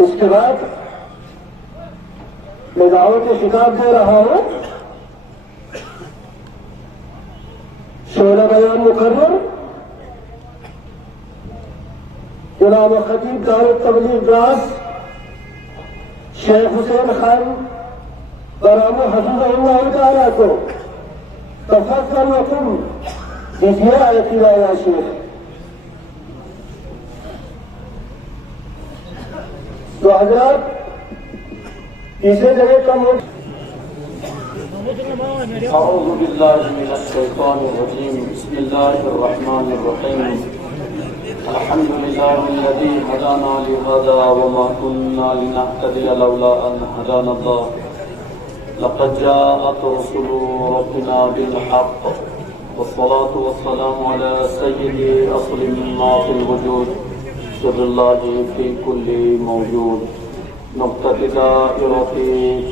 اس کے بعد میں دعوت خطاب دے رہا ہوں شعلہ بیان مقرر جناب خطیب دار التبلیغ براس شیخ حسین خان برامو حفظہ اللہ تعالیٰ کو تفضل وقم دیجیے آیتی یا شیخ. تو حضرات تیسرے جگہ کا اعوذ باللہ من الشیطان الرجیم بسم اللہ الرحمن الرحیم الحمد للہ الذی ہدانا لہذا وما كنا لنہتدی لولا ان ہدانا اللہ لقد جاءت رسل ربنا بالحق والصلاة والسلام على سید اصل ما في الوجود سر اللہ فی کل موجود نقطة دائرة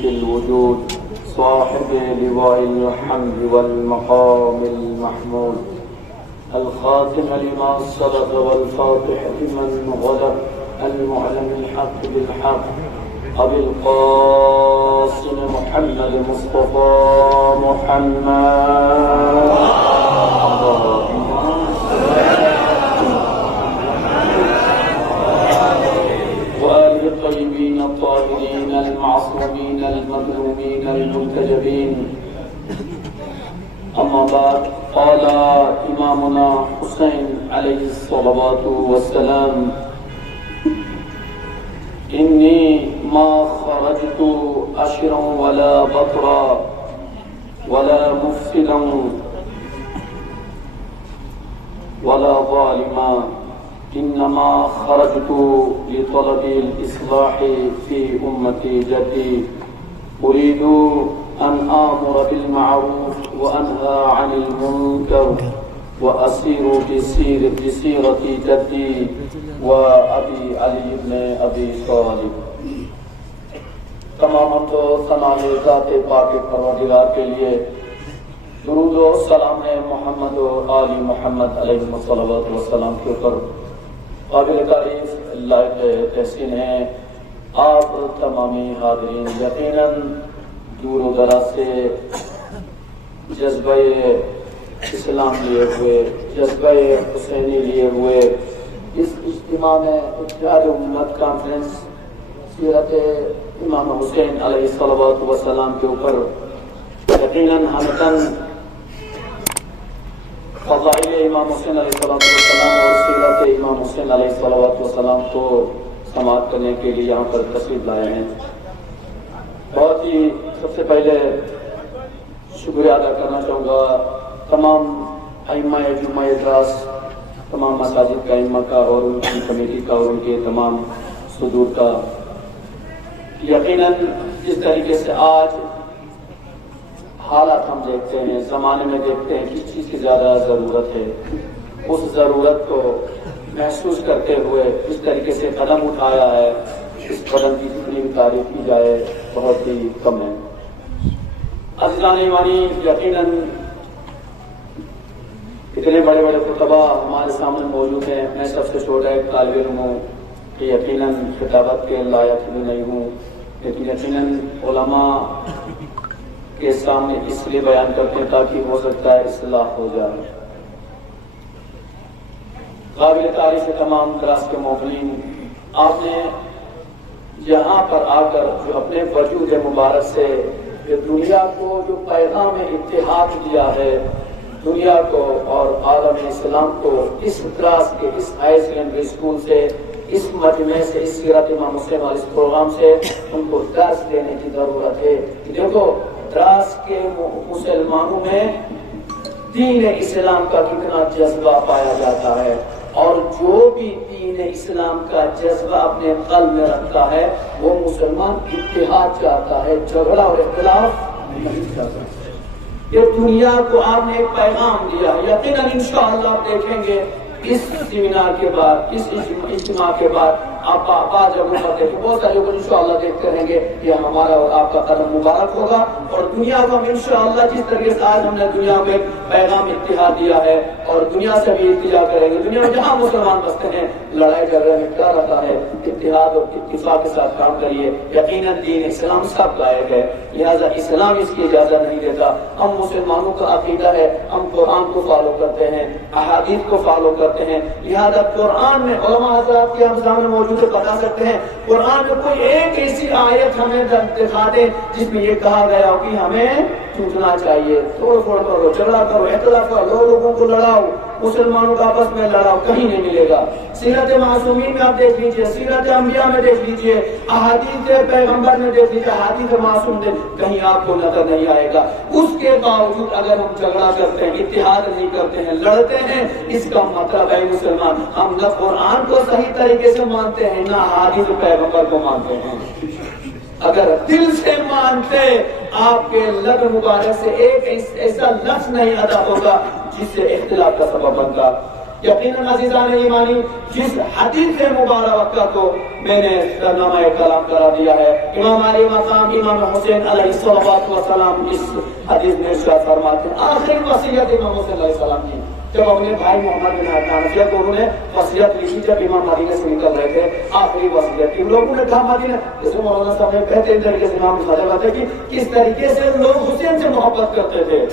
في الوجود صاحب لواء الحمد والمقام المحمود الخاتم لما سبق والفاتح لمن غلب المعلم الحق بالحق أبي القاسم محمد مصطفى محمد وآل الطيبين الطاهرين المعصومين المظلومين المنتجبين. أما بعد قال إمامنا حسين عليه الصلاة والسلام إني ما خرجت أشرا ولا بطرا ولا مفسدا ولا ظالما إنما خرجت لطلب الإصلاح في أمتي جدي أريد أن آمر بالمعروف وأنهى عن المنكر وأسير بسيرة جدي وأبي علي بن أبي طالب. تمام تو ثنا ذات پاک پروردگار کے لیے درود و سلام محمد و آل محمد علیہ الصلوۃ والسلام کے اوپر قابل تعریف لائق تحسین ہیں. آپ تمامی حاضرین یقیناً دور و دراز سے جذبہ اسلام لیے ہوئے جذبہ حسینی لیے ہوئے اس اجتماع میں اتحاد امت کانفرنس سیرت امام حسین علیہ الصلوۃ والسلام کے اوپر یقیناً ہمتن فضائل امام حسین علیہ الصلوۃ والسلام اور سیرت امام حسین علیہ الصلوۃ والسلام کو سماعت کرنے کے لیے یہاں پر تشریف لائے ہیں. بہت ہی سب سے پہلے شکریہ ادا کرنا چاہوں گا تمام ائمہ جمعہ اجلاس تمام مساجد کا ائمہ کا اور ان کی کمیٹی کا اور ان کے تمام صدور کا. یقیناً جس طریقے سے آج حالات ہم دیکھتے ہیں زمانے میں دیکھتے ہیں کس چیز کی زیادہ ضرورت ہے اس ضرورت کو محسوس کرتے ہوئے اس طریقے سے قدم اٹھایا ہے اس قدم کی جتنی بھی تعریف کی جائے بہت ہی کم ہے. عزیزان ایمانی یقیناً اتنے بڑے بڑے خطبہ ہمارے سامنے موجود ہیں. میں سب سے چھوٹا ایک طالب علم ہوں کہ یقیناً خطابت کے لائق بھی نہیں ہوں لیکن یقیناً علماء کے سامنے اس لیے بیان کرتے ہیں تاکہ ہو سکتا ہے اصلاح ہو جائے. قابل تعریف تمام کلاس کے مومنین آپ نے یہاں پر آ کر جو اپنے وجود مبارک سے یہ دنیا کو جو پیغام اتحاد دیا ہے دنیا کو اور عالم اسلام کو اس کلاس کے اس ہائی سیکنڈری اسکول سے اس مجمع سے اس سیرت امام حسین والے اس پروگرام سے ان کو درس دینے کی ضرورت ہے کہ دیکھو دراز کے مسلمانوں میں دین اسلام کا کتنا جذبہ پایا جاتا ہے اور جو بھی دین اسلام کا جذبہ اپنے قلب میں رکھتا ہے وہ مسلمان اتحاد چاہتا ہے جھگڑا اور اختلاف نہیں چاہتا. یہ دنیا کو آپ نے ایک پیغام دیا ہے. یقیناً انشاءاللہ آپ دیکھیں گے اس سیمینار کے بعد اس اجتماع کے بعد آپ بعض جگہوں پر دیکھیں بہت سارے لوگ انشاءاللہ دیکھتے رہیں گے یہ ہمارا اور آپ کا قدم مبارک ہوگا اور دنیا کو ہم انشاءاللہ جس طریقے سے آج ہم نے دنیا میں پیغام اتحاد دیا ہے اور دنیا سے بھی التجا کریں گے. دنیا میں جہاں مسلمان بستے ہیں لڑائی جھگڑے میں کیا رہتا ہے, اتحاد اور اتفاق کے ساتھ کام کریے. یقیناً دین اسلام سب لائق ہے, لہذا اسلام اس کی اجازت نہیں دیتا. ہم مسلمانوں کا عقیدہ ہے, ہم قرآن کو فالو کرتے ہیں, احادیث کو فالو کرتے ہیں. لہذا قرآن میں علماء حضرات کے ہم سامنے موجود ہے, بتا سکتے ہیں قرآن میں کوئی ایک ایسی آیت ہمیں دکھا دیں جس میں یہ کہا گیا ہو کہ ہمیں ٹوٹنا چاہیے, توڑ پھوڑ کرو, جھگڑا کرو, اختلاف کرو, لوگوں کو لڑاؤ, مسلمانوں کا آپس میں لڑاؤ, کہیں نہیں ملے گا. سیرت معصومین میں آپ دیکھ لیجئے, سیرت انبیاء میں دیکھ لیجئے, احادیث پیغمبر میں دیکھ لیجئے, احادیث معصوم میں کہیں آپ کو نظر نہیں آئے گا. اس کے باوجود اگر ہم جھگڑا کرتے ہیں, اتحاد نہیں کرتے ہیں, لڑتے ہیں, اس کا مطلب ہے مسلمان ہم نہ قرآن کو صحیح طریقے سے مانتے ہیں نہ احادیث پیغمبر کو مانتے ہیں. اگر دل سے مانتے آپ کے لب مبارک سے ایک ایسا لفظ نہیں ادا ہوگا جس سے اختلاف کا سبب بنتا. یقیناً عزیزان ایمانی, جس حدیث مبارکہ کو میں نے نامہ کلام کرا دیا ہے, امام علی مقام امام حسین علیہ السلام اس حدیث میں ارشاد فرماتے ہیں, آخری وصیت امام حسین علیہ السلام کی جب اپنے بھائی محمد بن حنفیہ کو انہوں نے وصیت لکھی جب امام مدینہ سے نکل رہے تھے, آخری وصیت کی. لوگوں نے کہا مدینہ, جیسے مولانا صاحب نے بہترین طریقے سے امام بتاتے کہ کس طریقے سے لوگ حسین سے محبت کرتے تھے.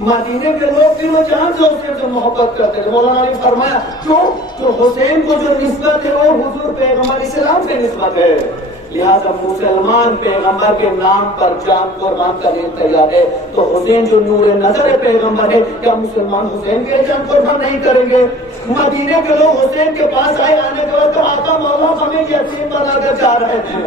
مدینے کے لوگ دل و جان سے حسین سے محبت کرتے تھے. مولانا نے فرمایا کیوں؟ تو حسین کو جو نسبت ہے وہ حضور پیغمبر اسلام سے نسبت ہے, لہذا مسلمان پیغمبر کے نام پر جان قربان کرنے تیار ہے. تو حسین جو نور نظر پیغمبر ہے, کیا مسلمان حسین کے جان قربان نہیں کریں گے؟ مدینے کے لوگ حسین کے پاس آئے, آنے کے بعد آقا مولا ہمیں یتیم بنا کر جا رہے تھے,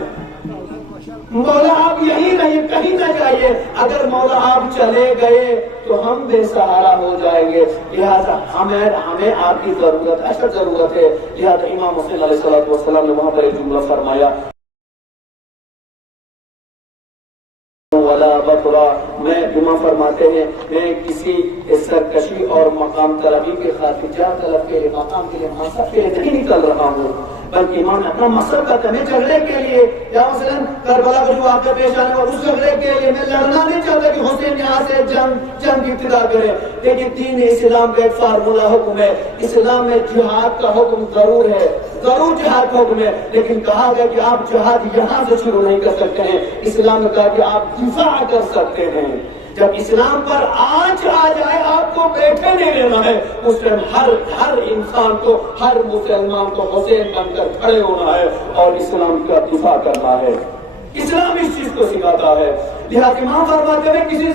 مولا آپ یہی نہیں کہیں نہ جائیے, اگر مولا آپ چلے گئے تو ہم بے سہارا ہو جائیں گے. لہذا ہمیں آپ کی ضرورت اشد ضرورت ہے. لہذا امام حسین علیہ السلام نے وہاں پر ایک جملہ فرمایا, میں امام فرماتے ہیں میں کسی سرکشی اور مقام طلبی کے خاطر جا طلب کے لیے مقام کے لیے منصب کے لیے نہیں نکل رہا ہوں, بلکہ امام اپنا مقصد کا تمہیں جھگڑے کے لیے, یا مثلا کربلا کا جو واقعہ پیش آنے والا اس جھگڑے کے لیے میں لڑنا نہیں چاہتا کہ حسین یہاں سے جنگ ابتدا کرے. لیکن دین اسلام کا ایک فارمولہ حکم ہے, اسلام میں جہاد کا حکم ضرور ہے, ضرور جہاد کا حکم ہے, لیکن کہا گیا کہ آپ جہاد یہاں سے شروع نہیں کر سکتے ہیں. اسلام نے کہا کہ آپ دفاع کر سکتے ہیں. جب اسلام پر آنچ آ جائے آپ کو بیٹھے نہیں لینا ہے, اس ٹائم ہر انسان کو, ہر مسلمان کو حسین بن کر کھڑے ہونا ہے اور اسلام کا دفاع کرنا ہے. اسلام اس چیز کو سکھاتا ہے. لہٰذا امام فرماتے ہیں کسی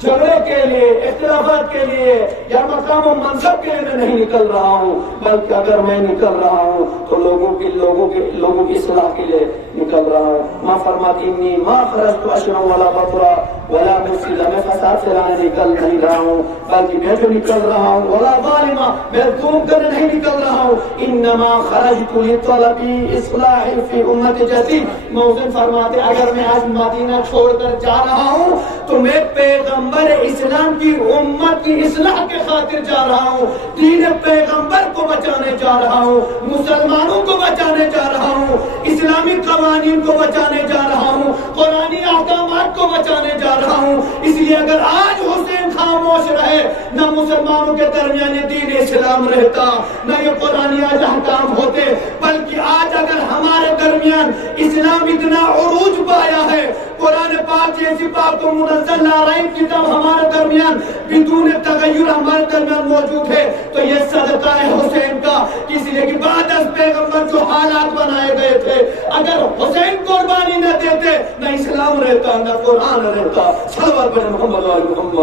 جھگڑے کے لیے, اختلافات کے لیے یا مقام و منصب کے لیے میں نہیں نکل رہا ہوں, بلکہ اگر میں نکل رہا ہوں تو لوگوں کی اصلاح کے لیے نکل رہا ہوں. ماں فرماتی انی ما خرجت اشرا ولا بطرا ولا مفسدا, میں فساد فیلانے نکل نہیں رہا ہوں, بلکہ میں جو نکل رہا ہوں ولا ظالما, میں ظلم کرنے نہیں نکل رہا ہوں, انما خرجت لطلب اصلاح فی امت جدید. موزن فرماتے اگر میں آج مدینہ چھوڑ کر جا رہا ہوں تو میں پیغمبر اسلام کی امت کی اصلاح کے خاطر جا رہا ہوں, دین پیغمبر کو بچانے جا رہا ہوں, مسلمانوں کو بچانے جا رہا ہوں, اسلامی قوانین کو بچانے جا رہا ہوں, قرآنی احکامات کو بچانے جا رہا ہوں. اس لیے اگر آج حسین خاموش رہے, نہ مسلمانوں کے درمیان دین اسلام رہتا, نہ یہ قرآنی احکام ہوتے, بلکہ آج اگر ہمارے درمیان اسلام اتنا عروج پایا ہے, قرآن پاک جیسی پاک و منزل نارائن کتاب ہمارے درمیان بدون تغیر ہمارے درمیان موجود ہے, تو یہ صدقہ ہے حسین کا. اس لیے کہ بعد از پیغمبر جو حالات بنائے گئے تھے, اگر حسین قربانی نہ دیتے نہ اسلام رہتا نہ قرآن رہتا. صلوات بر محمد و آل محمد.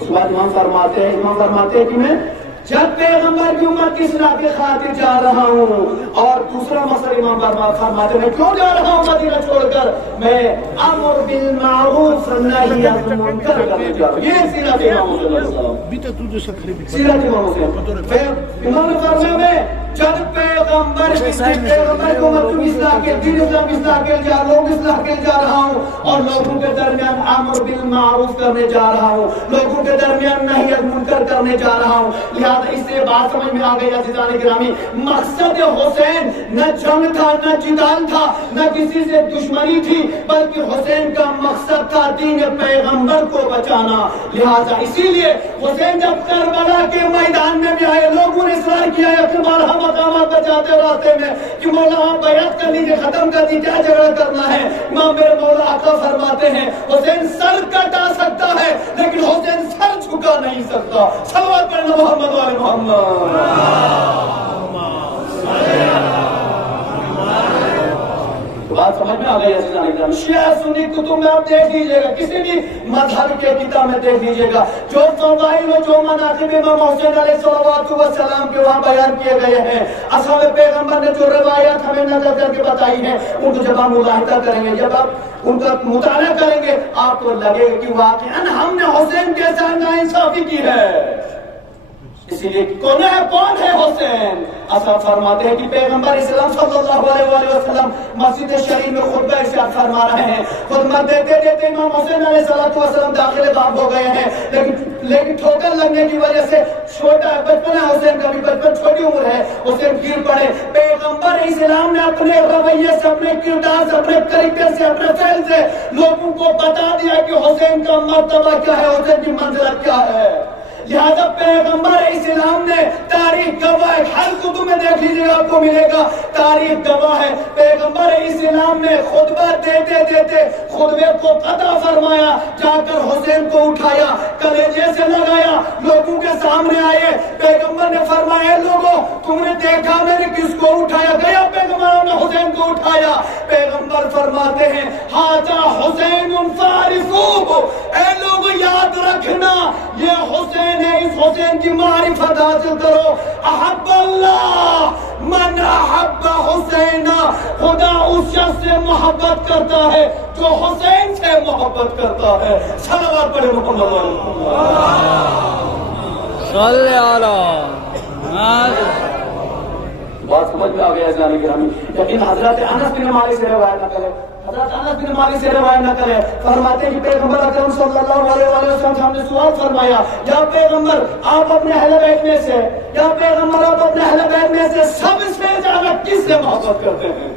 اس بعد امام فرماتے ہیں کہ میں جب پیغمبر کی امت کی اصلاح کے خاطر جا رہا ہوں, اور دوسرا مسئلہ امام فرماتے ہیں کیوں جا رہا ہوں مدینہ چھوڑ کر, میں امر بالمعروف نہی عن المنکر کرنے جا رہا ہوں. یہ سیرت امام صلی اللہ علیہ وسلم, سیرت امام صلی اللہ علیہ وسلم. پھر امام نے فرمایا میں جب پیغمبر کو امت کی اصلاح کے دین اسلام کی اصلاح کے جا لوگ اصلاح کے جا رہا ہوں, اور لوگوں کے درمیان امر بالمعروف کرنے جا رہا ہوں, لوگوں کے درمیان نہی عن المنکر کرنے جا رہا ہوں. لہٰذا اس سے بات سمجھ میں آ گئی عزیزان گرامی، مقصد حسین نہ جنگ تھا، نہ جدال تھا، نہ کسی سے دشمنی تھی، بلکہ حسین کا مقصد تھا دین پیغمبر کو بچانا۔ لہٰذا اسی لیے حسین جب کربلا کے میدان میں بھی آئے، لوگوں نے اصرار کیا ہے کہ بارہ مقامات بچاتے راستے میں کہ مولا آپ بیعت کر لیجیے، ختم کر دیجیے، کیا جھگڑا کرنا ہے۔ امام میرے مولا آقا فرماتے ہیں حسین سر کٹا سکتا ہے لیکن حسین سر جھکا نہیں سکتا۔ صلوات پڑھنا محمد والے محمد۔ بات سمجھ میں آ گئی ہے؟ شیعہ سنی کتب میں آپ دیکھ لیجیے گا، کسی بھی مذہب کے کتاب میں دیکھ لیجیے گا، جو فضائل و جو مناقب امام حسین علیہ السلام کے وہاں بیان کیے گئے ہیں، اصحاب پیغمبر نے جو روایات ہمیں نقل کر کے بتائی ہیں، ان کو جب ہم ملاحظہ کریں گے، جب آپ ان کا مطالعہ کریں گے، آپ کو لگے گا کہ واقعاً ہم نے حسین کے ساتھ ناانصافی کی ہے۔ اسی لیے کون ہے حسین؟ اصحاب فرماتے ہیں کہ پیغمبر اسلام صلی اللہ علیہ وسلم مسجد شریف میں خطبہ ارشاد فرما رہے ہیں، خطبہ دیتے دیتے امام حسین علیہ السلام داخل باب ہو گئے ہیں، لیکن ٹھوکر لگنے کی وجہ سے چھوٹا بچپن ہے حسین کا بھی، بچپن چھوٹی عمر ہے، حسین گر پڑے۔ پیغمبر اسلام نے اپنے رویے سے، اپنے کردار سے، اپنے طریقے سے، اپنے فعل سے لوگوں کو بتا دیا کہ حسین کا مرتبہ کیا ہے، حسین کی منزلت کیا ہے۔ لہذا پیغمبر اسلام نے، تاریخ گواہ ہے، ہر کتب میں دیکھ لیجیے آپ کو ملے گا، تاریخ گواہ ہے، پیغمبر اسلام نے خطبہ دیتے دیتے خطبے کو قطع فرمایا، جا کر حسین کو اٹھایا، کلیجے سے لگایا، لوگوں کے سامنے آئے، پیغمبر نے فرمایا لوگوں تم نے دیکھا میں نے کس کو اٹھایا؟ گیا پیغمبر نے حسین کو اٹھایا۔ پیغمبر فرماتے ہیں ھذا حسین فارسوہ، اے لوگ یاد رکھنا یہ حسین ہے، اس حسین کی معرفت حاصل کرو۔ احب اللہ من احب حسین، خدا اس شخص سے محبت کرتا ہے جو حسین سے محبت کرتا ہے۔ صلوات پڑھے محمد صلی اللہ۔ بات سمجھ میں آ گیا اسلامی گرامی، لیکن حضرت انس بن مالک سے روایت نہ کرے، حضرت انس بن مالک سے روایت نہ کرے، فرماتے ہیں کہ پیغمبر اکرم صلی اللہ علیہ وسلم سے ہم نے سوال فرمایا، یا پیغمبر آپ اپنے اہل بیت میں سے، یا پیغمبر آپ اپنے اہل بیت میں سے سب سے زیادہ کس سے محبت کرتے ہیں؟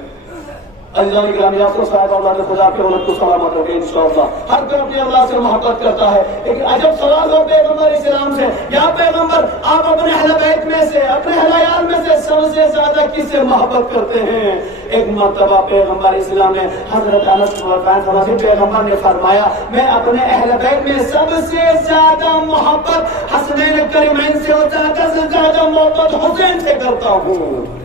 عزیزان گرامی آپ کو شاید اولاد خدا کے اولاد کو سلامت رکھے انشاءاللہ، ہر کوئی اپنی اولاد سے محبت کرتا ہے، لیکن عجب سوال ہو پیغمبر اسلام سے، یا پیغمبر آپ اپنے اہل بیت میں سے، اپنے اہل عیال میں سے سب سے زیادہ کس سے محبت کرتے ہیں؟ ایک مرتبہ پیغمبر اسلام نے حضرت انس سے پیغمبر نے فرمایا میں اپنے اہل بیت میں سب سے زیادہ محبت حسنین کریمین سے اور زیادہ سے زیادہ محبت حسین سے کرتا ہوں،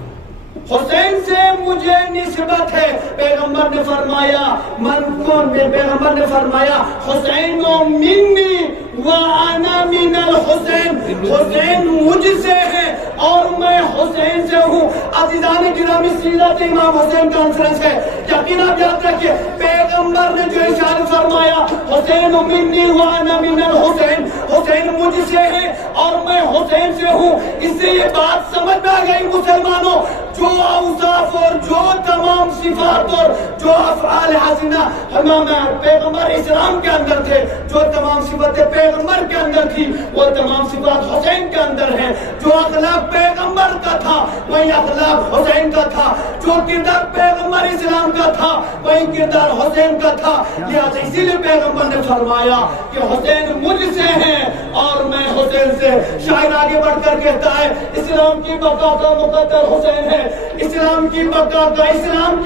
حسین سے مجھے نسبت ہے۔ پیغمبر نے فرمایا من کون؟ پیغمبر نے فرمایا حسین منی وانا من الحسین، حسین مجھ سے ہے اور میں حسین سے ہوں۔ عزیزان گرامی سیرت امام حسین کانفرنس ہے، یقینا یاد رکھیے پیغمبر نے جو ارشاد فرمایا حسین منی وانا من الحسین، حسین مجھ سے ہے اور میں حسین سے ہوں، اس سے یہ بات سمجھ میں آ گئی مسلمانوں، جو اوصاف اور جو تمام صفات اور جو افعال حسنہ ہمیں پیغمبر اسلام کے اندر تھے، جو تمام صفاتیں پیغمبر کے اندر تھی وہ تمام صفات حسین کے اندر ہیں، جو اخلاق پیغمبر کا تھا وہی اخلاق حسین کا تھا، جو کردار پیغمبر اسلام کا تھا وہی کردار حسین کا تھا۔ لہذا اسی لیے پیغمبر نے فرمایا کہ حسین مجھ سے ہے اور میں حسین سے۔ شاعر آگے بڑھ کر کہتا ہے اسلام کی بقا کا مقدر حسین ہے، اسلام کی بقا کا، اسلام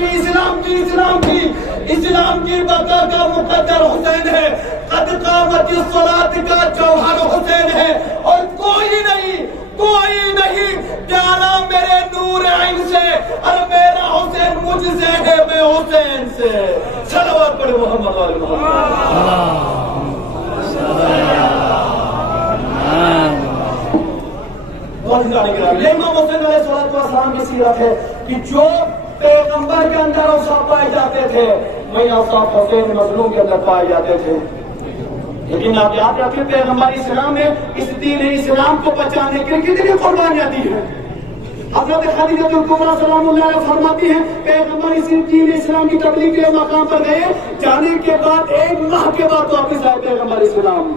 کی بقا کا مقدر حسین ہے، قد قامت الصلاۃ کا جوہر حسین ہے، اور کوئی نہیں پیارا میرے نور عین سے، اور میرا حسین مجھ سے ہے، میں حسین سے۔ صلوات پڑھے محمد والے محمد۔ یہ امام حسین علیہ السلام کی سیرت ہے کہ جو پیغمبر کے اندر اوصاف پائے جاتے تھے وہی اوصاف حسین مظلوم کے اندر پائے جاتے تھے۔ لیکن آپ یاد رکھیں پیغمبر اسلام نے اس دین اسلام کو بچانے کے لیے کتنی قربانیاں دی ہیں۔ حضرت خدیجہ الکبریٰ سلام اللہ علیہ فرماتی ہیں پیغمبر اس دین اسلام کی تبلیغ کے مقام پر گئے، جانے کے بعد 1 ماہ کے بعد واپس آئے پیغمبر اسلام۔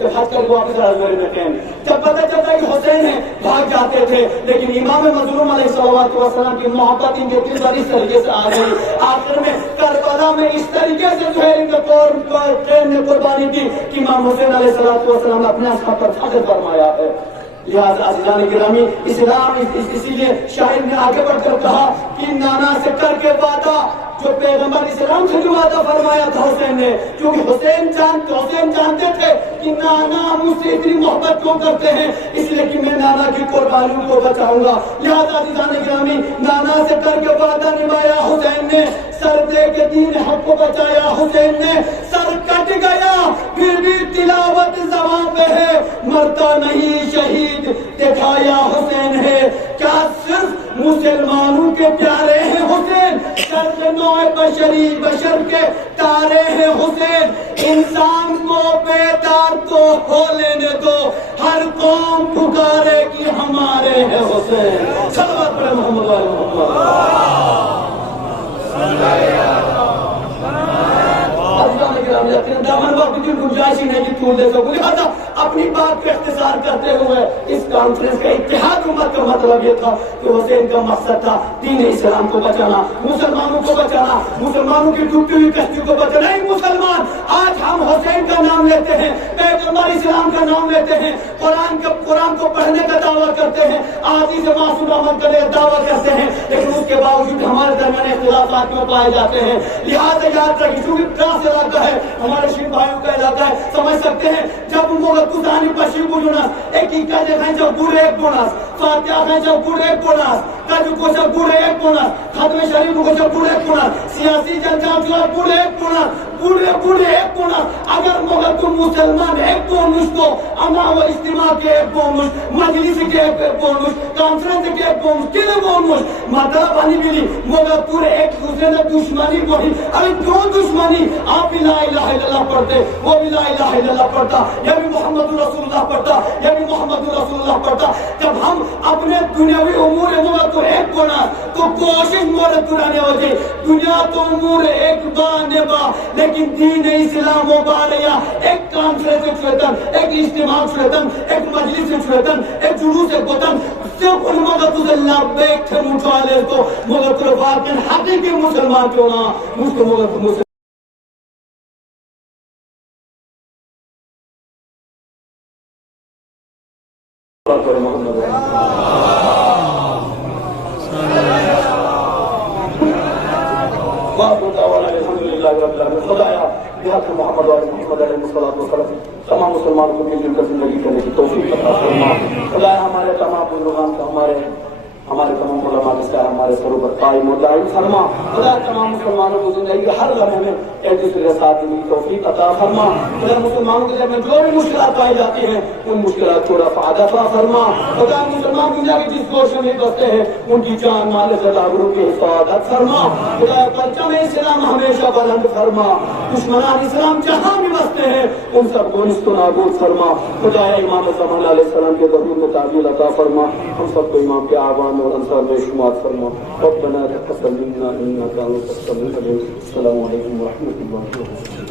جب حج کر کے واپس ازمیر میں تھے، جب پتہ چلتا کہ حسین ہے بھاگ جاتے تھے، لیکن امام مظلوم علیہ السلام کی محبت ان کے دل پر اس طریقے سے آ گئی، آخر میں کربلا میں اس طریقے سے جو ہے ان کے ٹرین نے قربانی دی کہ امام حسین علیہ السلام نے اپنے اصحاب پر فخر فرمایا ہے۔ لہذا عزیزان گرامی، اسلام اسی لیے شاعر نے آگے بڑھ کر کہا کہ نانا سے کر کے وعدہ، جو پیغمبر اسلام سے جو وعدہ فرمایا تھا حسین نے، کیونکہ حسین جانتے تھے کہ نانا مجھ سے اتنی محبت کیوں کرتے ہیں، اس لیے کہ میں نانا کی قربانیوں کو بچاؤں گا۔ لہذا عزیزان گرامی، نانا سے کر کے وعدہ نبھایا حسین نے، سر دے کے دین حق کو بچایا حسین نے، سر کٹ گیا پھر بھی تلاوت زبان پہ ہے، مرتا نہیں شہید دکھایا حسین ہے، کیا صرف مسلمانوں کے پیارے ہیں حسین، شرق نوع بشر کے تارے ہیں حسین، انسان کو بیدار تو ہو لینے دو، ہر قوم پکارے کہ ہمارے ہیں حسین۔ صلوات پڑھیں محمد علی محمد۔ دامن وقت کی گنجائش ہی نہیں کہ طول دے سکوں، لہذا اپنی بات کو اختصار کرتے ہوئے اس کانفرنس کا اتحاد امت کا مطلب یہ تھا کہ حسین کا مقصد تھا دین اسلام کو بچانا، مسلمانوں کو بچانا، مسلمانوں کی ٹوٹی ہوئی کشتی کو بچانا۔ نہیں مسلمان، آج ہم حسین کا نام لیتے ہیں، پیغمبر اسلام کا نام لیتے ہیں، قرآن کو پڑھنے کا دعویٰ کرتے ہیں، آدھی سے معصوم عمل کرنے کا دعویٰ کرتے ہیں، لیکن اس کے باوجود ہمارے درمیان اختلافات میں پائے جاتے ہیں۔ لہٰذا یاد رکھیں، چونکہ ٹراس علاقہ ہے، ہمارے شیخ بھائیوں کا علاقہ ہے، سمجھ سکتے ہیں جب کسانی پشی بجناس ایک ہی کا دیکھیں جب گوڑے ایک بوناس فاتحہ ہیں جب گوڑے ایک بوناس کجو کو جب گوڑے ایک بوناس ختم شریف کو جب گوڑے ایک بوناس سیاسی جنجال جو ہے گوڑے ایک بوناس گوڑے ایک بوناس۔ اگر مگر تم مسلمان ایک بونس کو انا و اجتماع کے ایک بونس، مجلس کے ایک بونس، کانفرنس کے ایک بونس، کنے بونس مطلب آنی ملی مگر پورے ایک دوسرے نے دشمنی پڑھی۔ ابھی کیوں دشمنی؟ آپ بھی لا الہ الا اللہ پڑھتے، وہ بھی لا الہ الا اللہ پڑھتا، یہ بھی محمد رسول اللہ پڑھتا، یہ بھی محمد رسول اللہ پڑھتا۔ جب ہم اپنے دنیاوی امور مگر تو ایک بنا تو کوشش مورد درانے وجہ دنیا تو امور ایک با لیکن دین اسلام و بالیا ایک کانفرنس چھوتن، ایک اجتماع چھوتن، ایک مجلس چھوتن، ایک جلوس گوتن صرف ان مگر تو اللہ بیک تھے مچوالے تو مگر تو واقعا حقیقی مسلمان کیوں نہ مجھ کو مگر تو مسلمان محمد علیہ السلام تمام مسلمانوں کو مل جل کر زندگی کرنے کی توفیق عطا فرما۔ خدایا ہمارے تمام بزرگان کا ہمارے تمام علماء کا ہمارے سروں پر قائم و دائم فرما۔ خدا تمام مسلمانوں کو زندگی کے ہر لمحے میں ایک دوسرے کے ساتھ دینے کی توفیق عطا فرما۔ خدا مسلمانوں کے درمیان جو بھی مشکلات پائی جاتی ہیں ان مشکلات کو رفع عطا فرما۔ خدا مسلمان دنیا کے جس گوشے میں بستے ہیں ان کی جان مال عزت آبرو کی حفاظت فرما۔ خدا پرچم اسلام ہمیشہ بلند فرما۔ دشمنان اسلام جہاں بھی بستے ہیں ان سب کو نیست و نابود فرما۔ خدا امام زمان علیہ السلام کے ظہور میں تعجیل عطا فرما۔ ہم سب کو امام کے اعوان اور انصار میں شمار فرما۔ ربنا تقبل منا انك انت السميع العليم۔ السلام علیکم ورحمۃ اللہ وبرکاتہ۔